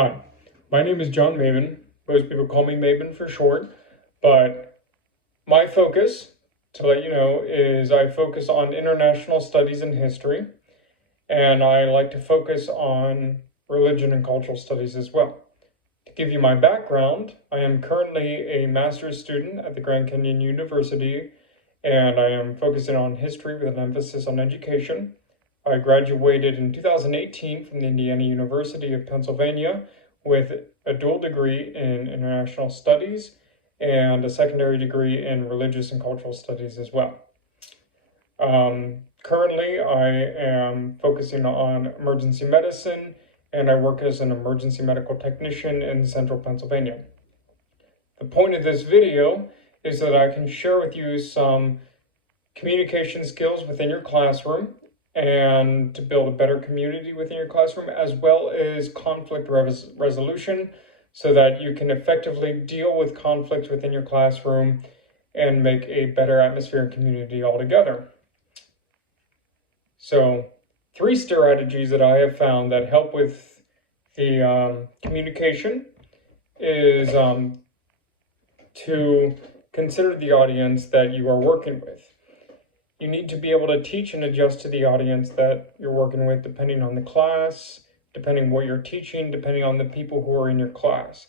Hi, my name is John Maven. Most people call me Maven for short, but my focus, to let you know, is I focus on international studies and history, and I like to focus on religion and cultural studies as well. To give you my background, I am currently a master's student at the Grand Canyon University, and I am focusing on history with an emphasis on education. I graduated in 2018 from the Indiana University of Pennsylvania with a dual degree in international studies and a secondary degree in religious and cultural studies as well. Currently, I am focusing on emergency medicine, and I work as an emergency medical technician in central Pennsylvania. The point of this video is that I can share with you some communication skills within your classroom and to build a better community within your classroom, as well as conflict resolution, so that you can effectively deal with conflicts within your classroom and make a better atmosphere and community altogether. So, 3 strategies that I have found that help with the communication is to consider the audience that you are working with. You need to be able to teach and adjust to the audience that you're working with, depending on the class, depending what you're teaching, depending on the people who are in your class.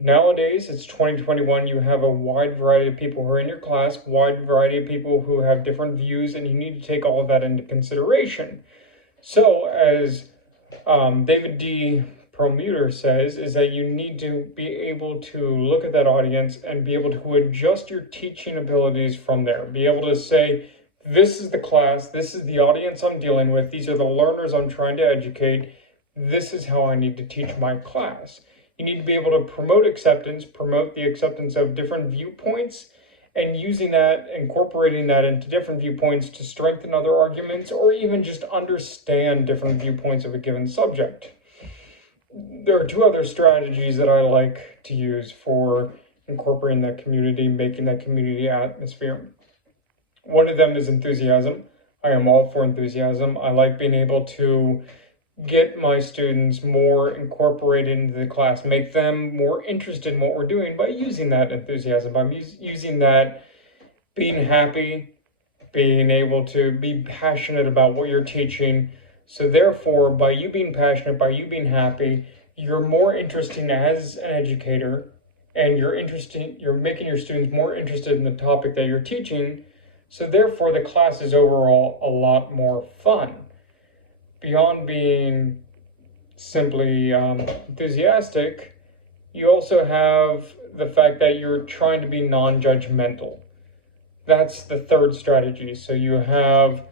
Nowadays, it's 2021, you have a wide variety of people who are in your class, wide variety of people who have different views, and you need to take all of that into consideration. So, as David D. Perlmutter says, is that you need to be able to look at that audience and be able to adjust your teaching abilities from there. Be able to say, this is the class, this is the audience I'm dealing with, these are the learners I'm trying to educate, this is how I need to teach my class. You need to be able to promote the acceptance of different viewpoints, and using that, incorporating that into different viewpoints to strengthen other arguments, or even just understand different viewpoints of a given subject. There are 2 other strategies that I like to use for incorporating that community, making that community atmosphere. One of them is enthusiasm. I am all for enthusiasm. I like being able to get my students more incorporated into the class, make them more interested in what we're doing by using that enthusiasm, by using that being happy, being able to be passionate about what you're teaching. So therefore, by you being passionate, by you being happy, you're more interesting as an educator, and you're making your students more interested in the topic that you're teaching. So therefore, the class is overall a lot more fun. Beyond being simply enthusiastic, you also have the fact that you're trying to be non-judgmental. That's the 3rd strategy. So you have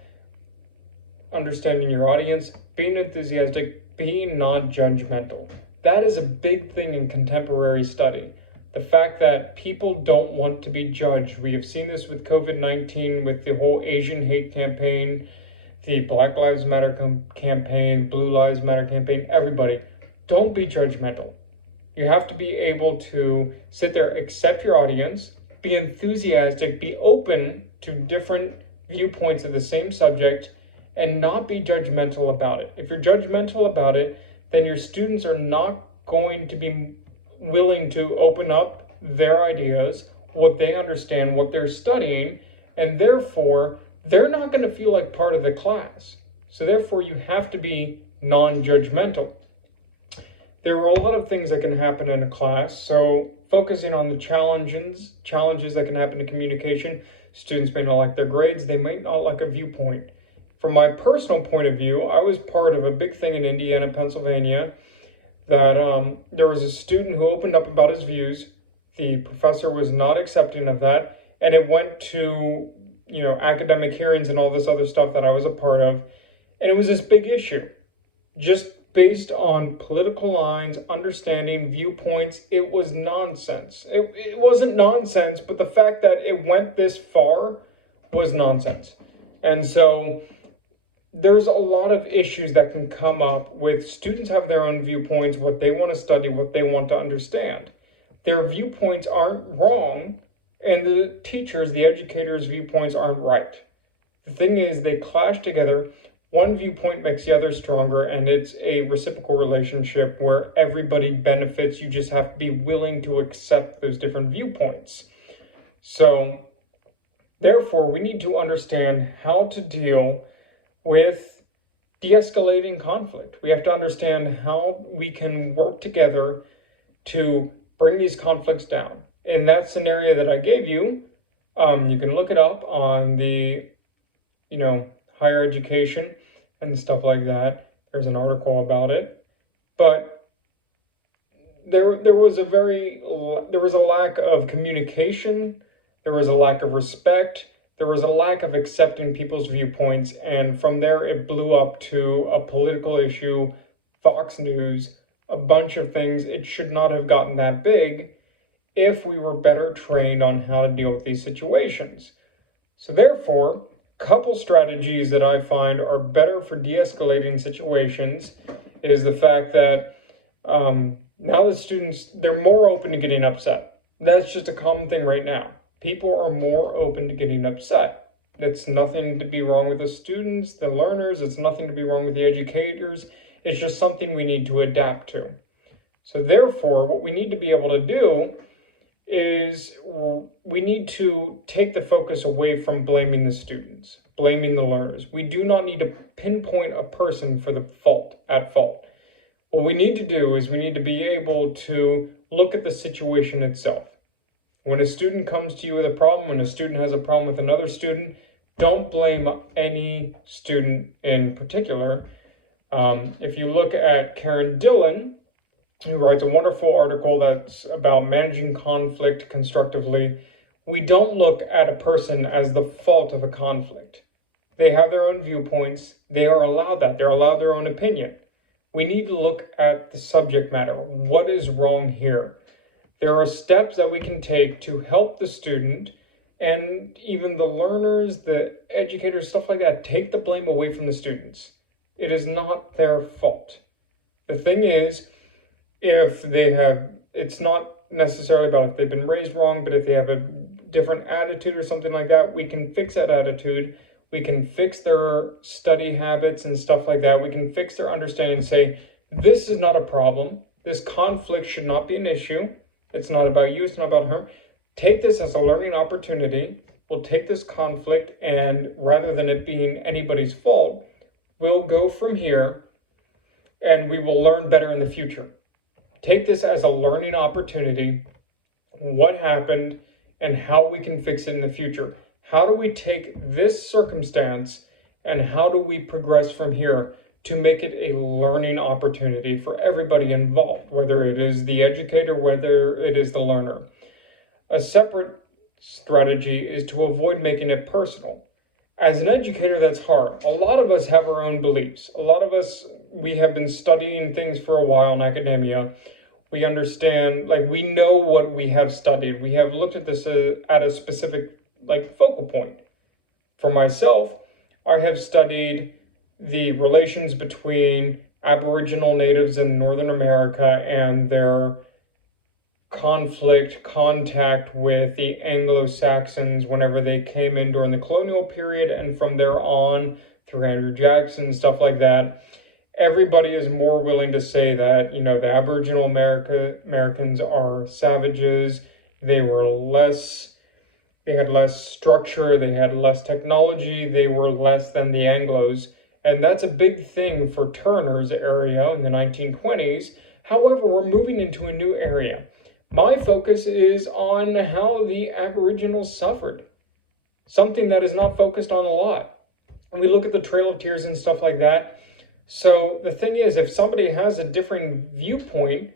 understanding your audience, being enthusiastic, being non-judgmental. That is a big thing in contemporary study. The fact that people don't want to be judged. We have seen this with COVID-19, with the whole Asian hate campaign, the Black Lives Matter campaign, Blue Lives Matter campaign, everybody. Don't be judgmental. You have to be able to sit there, accept your audience, be enthusiastic, be open to different viewpoints of the same subject, and not be judgmental about it. If you're judgmental about it, then your students are not going to be willing to open up their ideas, what they understand, what they're studying, and therefore they're not going to feel like part of the class. So therefore you have to be non-judgmental. There are a lot of things that can happen in a class, so focusing on the challenges that can happen in communication. Students may not like their grades, they might not like a viewpoint. From my personal point of view, I was part of a big thing in Indiana, Pennsylvania, that there was a student who opened up about his views. The professor was not accepting of that, and it went to academic hearings and all this other stuff that I was a part of, and it was this big issue. Just based on political lines, understanding viewpoints, it was nonsense. It wasn't nonsense, but the fact that it went this far was nonsense. And so there's a lot of issues that can come up with students have their own viewpoints, what they want to study, what they want to understand. Their viewpoints aren't wrong, and the teachers, the educators' viewpoints aren't right. The thing is, they clash together. one viewpoint makes the other stronger, and it's a reciprocal relationship where everybody benefits. You just have to be willing to accept those different viewpoints. So, therefore, we need to understand how to deal with de-escalating conflict. We have to understand how we can work together to bring these conflicts down. In that scenario that I gave you, you can look it up on the, higher education and stuff like that. There's an article about it. But there was a lack of communication, there was a lack of respect, there was a lack of accepting people's viewpoints, and from there it blew up to a political issue, Fox News, a bunch of things. It should not have gotten that big if we were better trained on how to deal with these situations. So therefore, couple strategies that I find are better for de-escalating situations is the fact that now the students, they're more open to getting upset. That's just a common thing right now. People are more open to getting upset. It's nothing to be wrong with the students, the learners. It's nothing to be wrong with the educators. It's just something we need to adapt to. So therefore, what we need to be able to do is we need to take the focus away from blaming the students, blaming the learners. We do not need to pinpoint a person for the at fault. What we need to do is we need to be able to look at the situation itself. When a student comes to you with a problem, when a student has a problem with another student, don't blame any student in particular. If you look at Karen Dillon, who writes a wonderful article that's about managing conflict constructively, we don't look at a person as the fault of a conflict. They have their own viewpoints. They are allowed that. They're allowed their own opinion. We need to look at the subject matter. What is wrong here? There are steps that we can take to help the student and even the learners, the educators, stuff like that. Take the blame away from the students. It is not their fault. The thing is, it's not necessarily about if they've been raised wrong, but if they have a different attitude or something like that, we can fix that attitude. We can fix their study habits and stuff like that. We can fix their understanding and say, this is not a problem. This conflict should not be an issue. It's not about you. It's not about her. Take this as a learning opportunity. We'll take this conflict, and rather than it being anybody's fault, we'll go from here and we will learn better in the future. Take this as a learning opportunity, what happened, and how we can fix it in the future. How do we take this circumstance and how do we progress from here to make it a learning opportunity for everybody involved, whether it is the educator, whether it is the learner. A separate strategy is to avoid making it personal. As an educator, that's hard. A lot of us have our own beliefs. A lot of us, we have been studying things for a while in academia. We understand, we know what we have studied. We have looked at this at a specific, focal point. For myself, I have studied the relations between Aboriginal natives in Northern America and their contact with the Anglo-Saxons whenever they came in during the colonial period, and from there on through Andrew Jackson, stuff like that. Everybody is more willing to say that, the Aboriginal Americans are savages. They had less structure, they had less technology, they were less than the Anglos. And that's a big thing for Turner's area in the 1920s. However, we're moving into a new area. My focus is on how the Aboriginals suffered, something that is not focused on a lot. And we look at the Trail of Tears and stuff like that. So the thing is, if somebody has a different viewpoint,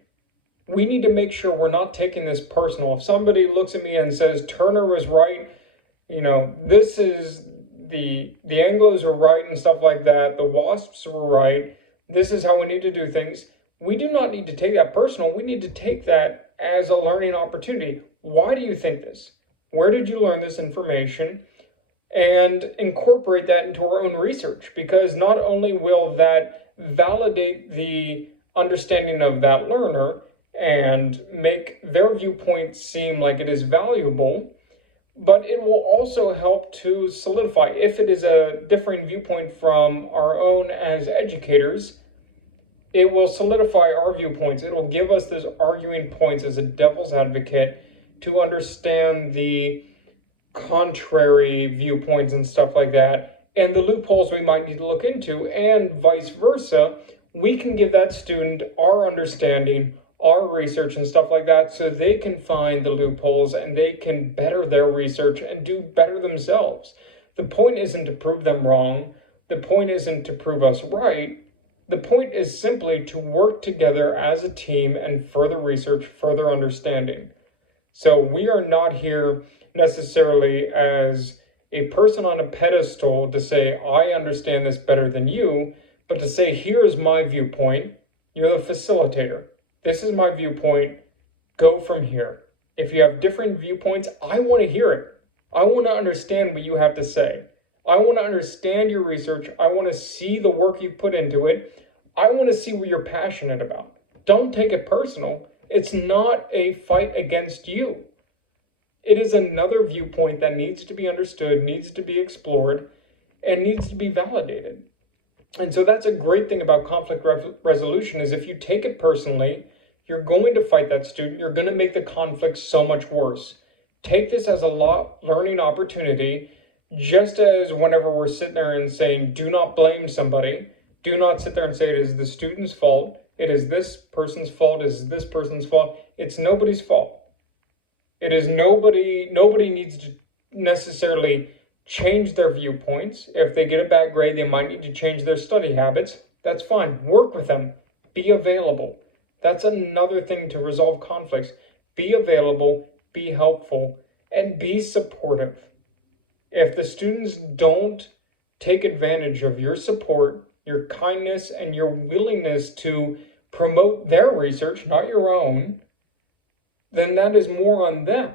we need to make sure we're not taking this personal. If somebody looks at me and says, Turner was right, this is the Anglos are right and stuff like that, the WASPs were right, this is how we need to do things. We do not need to take that personal. We need to take that as a learning opportunity. Why do you think this? Where did you learn this information? And incorporate that into our own research, because not only will that validate the understanding of that learner and make their viewpoint seem like it is valuable, But it will also help to solidify, if it is a differing viewpoint from our own as educators, it will solidify our viewpoints. It will give us those arguing points as a devil's advocate to understand the contrary viewpoints and stuff like that, and the loopholes we might need to look into, and vice versa. We can give that student our understanding, our research, and stuff like that, so they can find the loopholes and they can better their research and do better themselves. The point isn't to prove them wrong, the point isn't to prove us right. The point is simply to work together as a team and further research, further understanding. So we are not here necessarily as a person on a pedestal to say, I understand this better than you, but to say, here's my viewpoint. You're the facilitator. This is my viewpoint. Go from here. If you have different viewpoints, I want to hear it. I want to understand what you have to say. I want to understand your research. I want to see the work you put into it. I want to see what you're passionate about. Don't take it personal. It's not a fight against you. It is another viewpoint that needs to be understood, needs to be explored, and needs to be validated. And so that's a great thing about conflict resolution, is if you take it personally, you're going to fight that student. You're going to make the conflict so much worse. Take this as a learning opportunity, just as whenever we're sitting there and saying, do not blame somebody. Do not sit there and say it is the student's fault. It is this person's fault. It is this person's fault. It's nobody's fault. It is nobody needs to necessarily change their viewpoints. If they get a bad grade, they might need to change their study habits. That's fine. Work with them. Be available. That's another thing to resolve conflicts. Be available, be helpful, and be supportive. If the students don't take advantage of your support, your kindness, and your willingness to promote their research, not your own, then that is more on them.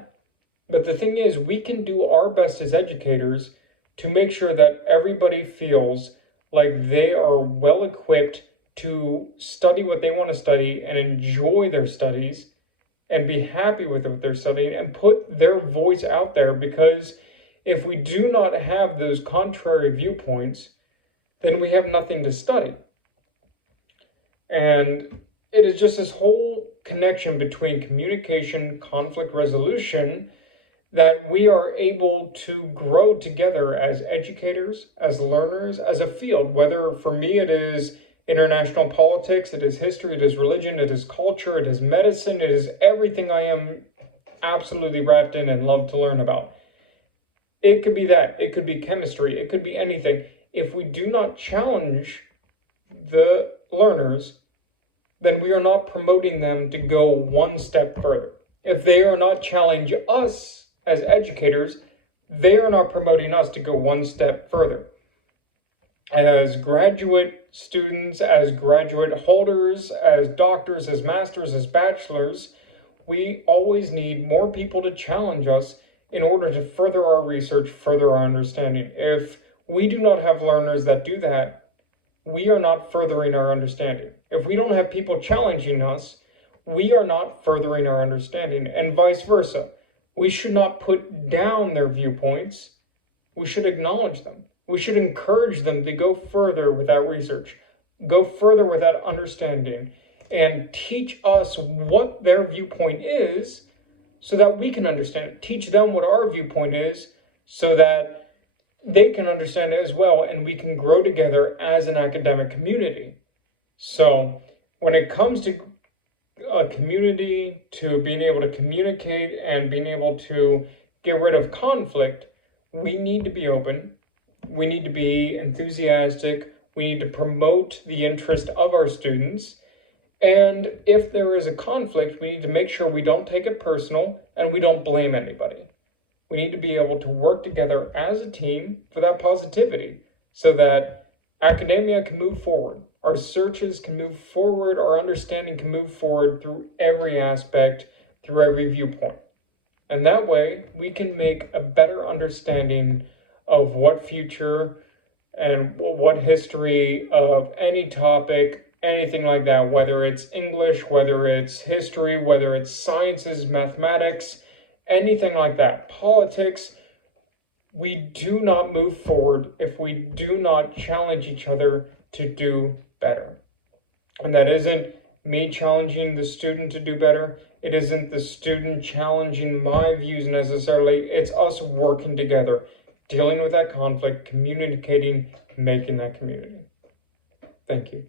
But the thing is, we can do our best as educators to make sure that everybody feels like they are well equipped to study what they want to study and enjoy their studies and be happy with what they're studying and put their voice out there. Because if we do not have those contrary viewpoints, then we have nothing to study. And it is just this whole connection between communication, conflict resolution, that we are able to grow together as educators, as learners, as a field. Whether for me it is international politics, it is history, it is religion, it is culture, it is medicine, it is everything I am absolutely wrapped in and love to learn about. It could be that, it could be chemistry, it could be anything. If we do not challenge the learners, then we are not promoting them to go one step further. If they are not challenging us as educators, they are not promoting us to go one step further. As graduate students, as graduate holders, as doctors, as masters, as bachelors, we always need more people to challenge us in order to further our research, further our understanding. If we do not have learners that do that, we are not furthering our understanding. If we don't have people challenging us, we are not furthering our understanding, and vice versa. We should not put down their viewpoints. We should acknowledge them. We should encourage them to go further with that research, go further with that understanding, and teach us what their viewpoint is so that we can understand it. Teach them what our viewpoint is so that they can understand it as well, and we can grow together as an academic community. So when it comes to a community, to being able to communicate and being able to get rid of conflict, we need to be open. We need to be enthusiastic. We need to promote the interest of our students. And if there is a conflict, we need to make sure we don't take it personal and we don't blame anybody. We need to be able to work together as a team for that positivity so that academia can move forward. Our searches can move forward. Our understanding can move forward through every aspect, through every viewpoint. And that way, we can make a better understanding of what future and what history of any topic, anything like that, whether it's English, whether it's history, whether it's sciences, mathematics, anything like that. Politics, we do not move forward if we do not challenge each other to do better. And that isn't me challenging the student to do better. It isn't the student challenging my views necessarily. It's us working together, dealing with that conflict, communicating, making that community. Thank you.